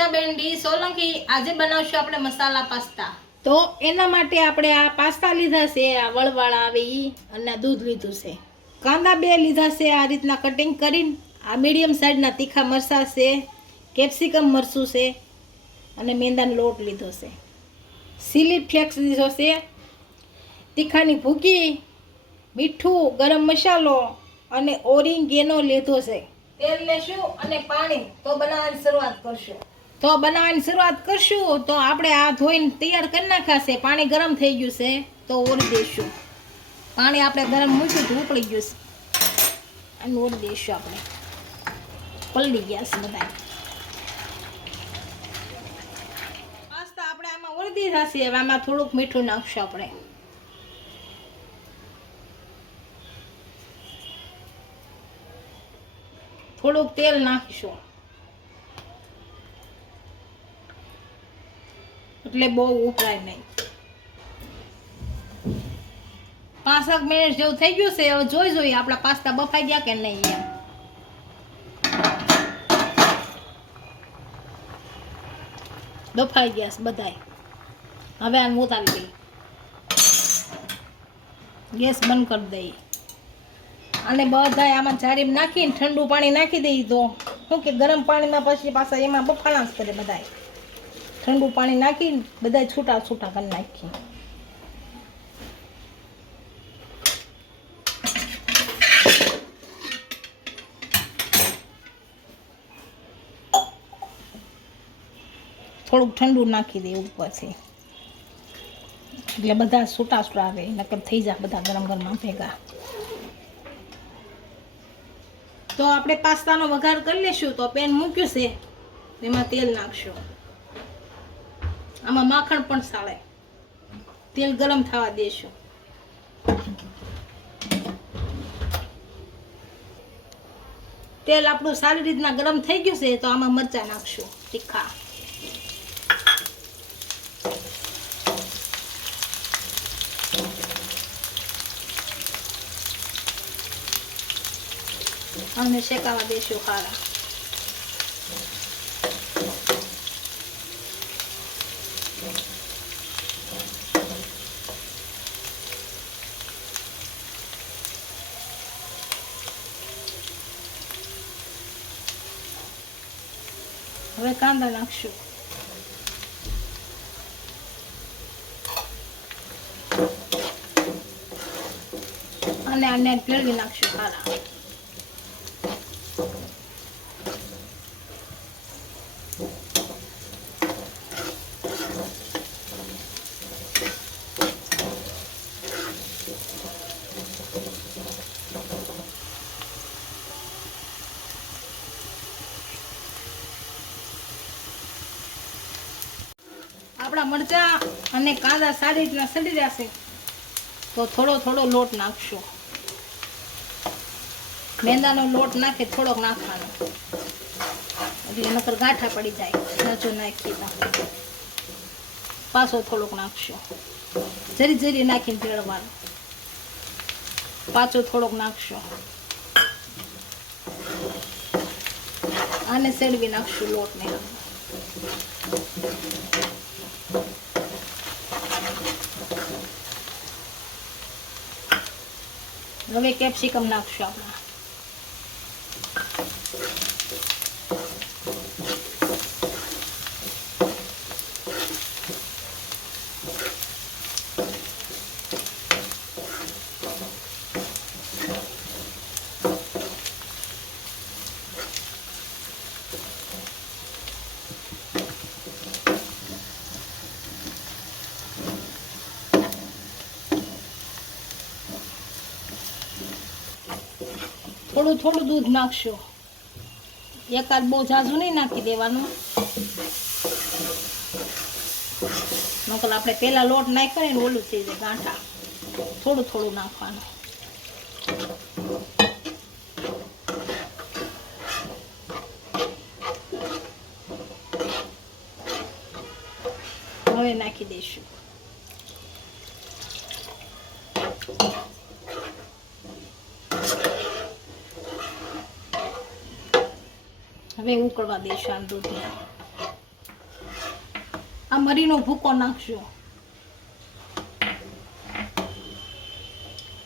Ashaben D Solanki આજે બનાવશું આપણે મસાલા પાસ્તા। તો એના માટે આપણે આ પાસ્તા લીધા છે, આ વળવાળા આવે ઈ, અને દૂધ લીધું છે, કાંદા 2 લીધા છે આ રીતના કટિંગ કરીને, આ મીડિયમ સાઈઝના તીખા મરચાં છે, કેપ્સિકમ મરચું છે, અને મેંદાનો લોટ લીધો છે, ચીલી ફ્લેક્સ લીધો છે, તીખાની ભૂકી, મીઠું, ગરમ મસાલો અને ઓરિગેનો લીધો છે। તેલ લેશું અને પાણી તો બનાવવાની શરૂઆત કરશું। તો આપણે આ ધોઈને તૈયાર કરી નાખાશે। પાણી ગરમ થઈ ગયું છે તો ઓરી દઈશું। પાણી આપણે ગરમ મૂક્યું તો ઉકળી ગયું છે અને ઓરી દઈશું। આપણે પલળી ગયા છે બધા પાસ્તા આપણે આમાં ઓરી દીધા છે। હવે આમાં થોડુંક મીઠું નાખશું આપણે, થોડુંક તેલ નાખીશું એટલે બહુ ઉકળાય નહીં। 5 મિનિટ જેવું થઈ ગયું છે। હવે જોઈ આપણા પાસ્તા બફાઈ ગયા કે નહીં એમ। બફાઈ ગયા છે બધાય। હવે આને ઉતારી દઈએ, ગેસ બંધ કરી દઈએ અને બધાય આમાં જારીમાં નાખીને ઠંડુ પાણી નાખી દઈએ। તો શું કે ગરમ પાણીમાં પછી પાછા એમાં બફાણા જ કરે બધાય। ઠંડુ પાણી નાખીને બધાય છૂટા છૂટા કરી નાખીએ। થોડુંક ઠંડુ નાખી દઈએ ઉપરથી એટલે બધા છૂટા છૂટા આવે, નકર થઈ જાય બધા ગરમ ગરમ ભેગા। તો આપણે પાસ્તાનો વઘાર કરી લેશું। તો પેન મૂક્યું છે, એમાં તેલ નાખશું। આમાં માખણ પણ સાળે, તેલ ગરમ થવા દેશું। તેલ આપણું સારી રીતના ગરમ થઈ ગયું છે તો આમાં મરચાં નાખશું તીખા, અને શેકાવા દેશું ખારા। હવે કાંદા નાખશું અને આને ફેરવી નાખશું ખારા। આપણા મરચાં અને કાંદા સારી રીતના સડી જશે તો થોડો થોડો લોટ નાખશું। મેંદાનો લોટ નાખે થોડોક નાખવાનો એટલે નકર ગાંઠા પડી જાય। નાચો નાખી પાછો થોડોક નાખશું, જરી જરી નાખીને ભેળવાનું, પાછો થોડોક નાખશું, આને સેડવી નાખશું લોટને। હવે કેપ્સિકમ નાખશું આપણે, થોડું થોડું દૂધ નાખશું, એકાદ બહુ ઝાઝું નહીં નાખી દેવાનું, નકર આપણે પેલા લોટ નાખ્યો ને ઓલું થઈ જાય ગાંઠા। થોડું થોડું નાખવાનું, હવે નાખી દઈશું। હવે ઉકળવા દઈશું આ દૂધને। મરીનો ભૂકો નાખજો.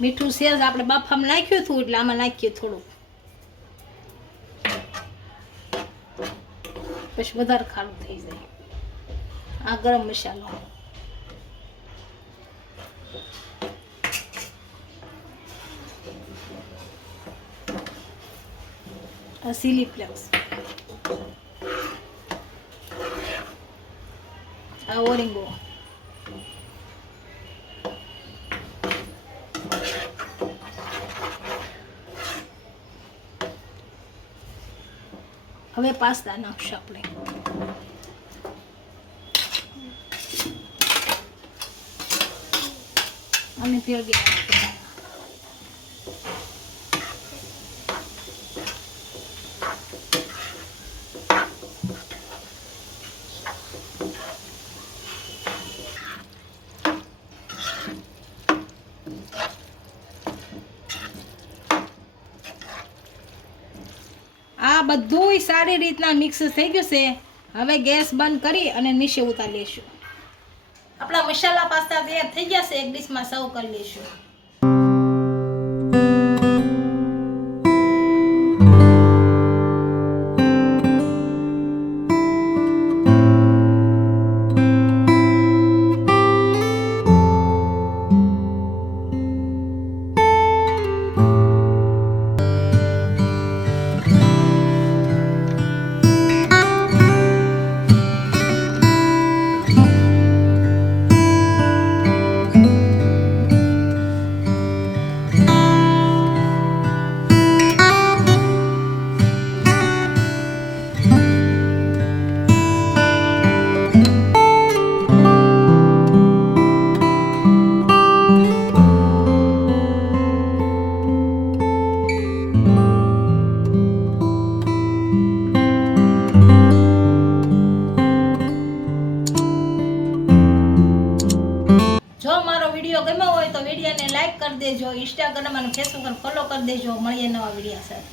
મીઠું સેજ આપણે બાફામાં નાખ્યું હતું એટલે આમાં નાખીએ થોડુંક. પછી વધારે ખારું થઈ જાય. આ ગરમ મસાલો, આ ચીલી ફ્લેક્સ, આ ઓરિંગો, હવે પાસ્તા નાખશું આપણે. અને ભેળવી નાખીએ. આ બધુંય સારી રીતના મિક્સ થઈ ગયું છે. હવે ગેસ બંધ કરી અને નીચે ઉતારી લેશું. આપણા મસાલા પાસ્તા તૈયાર થઈ ગયા છે. એક ડીશમાં સર્વ કરી લઈશું. જો મારો વિડીયો ગમ્યો હોય તો વિડીયોને લાઈક કરી દેજો. ઇન્સ્ટાગ્રામ અને ફેસબુક પર ફોલો કરી દેજો. મળીએ નવા વિડીયો સાથે.